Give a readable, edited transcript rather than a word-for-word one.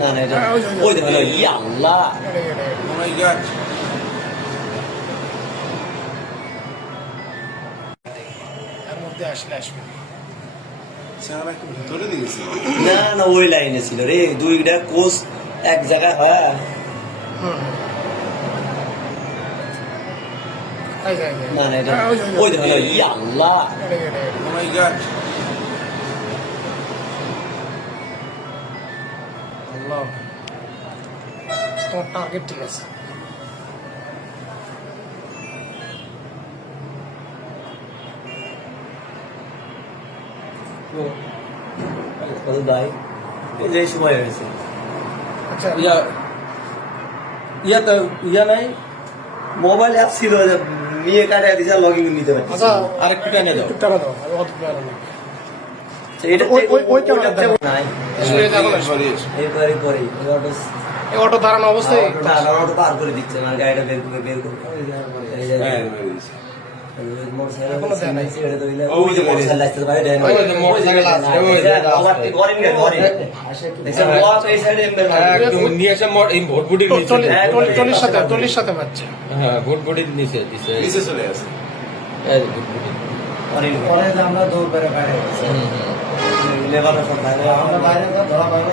না না এটা ওই দেখো ইয়া আল্লাহ Oh my God. এর মধ্যে আসলে আসবে চেহারা একটু ভিতরে দিয়েছে। না না ওই লাইনে ছিল রে দুইটা কোচ এক জায়গায় হয় না না এটা ওই দেখো ইয়া আল্লাহ Oh my God. আল্লাহ তোমার টার্গেট ঠিক আছে ভাই এই যে সময় হয়েছে আচ্ছা ইয়া তো ইয়া নাই মোবাইল অ্যাপ ছিল যে নিয়ে কাটে দিছে লগইন নিতে পারছি আচ্ছা আরেকটু টানে দাও একটু টাকা দাও আমি অত টাকা দাও এটা ওই ক্যামেরা নাই এরপরে পরে এই অটো দাঁড়ানো অবস্থায় অটো পার করে দিচ্ছে আমার গাড়িটা বের করে এখনো দেয় নাই। টলির সাথে পাচ্ছে নিচে চলে আসে। আমরা দৌড় বেড়ে বাইরে লেবার সব বাইরে আমরা বাইরে ধরা বাইরে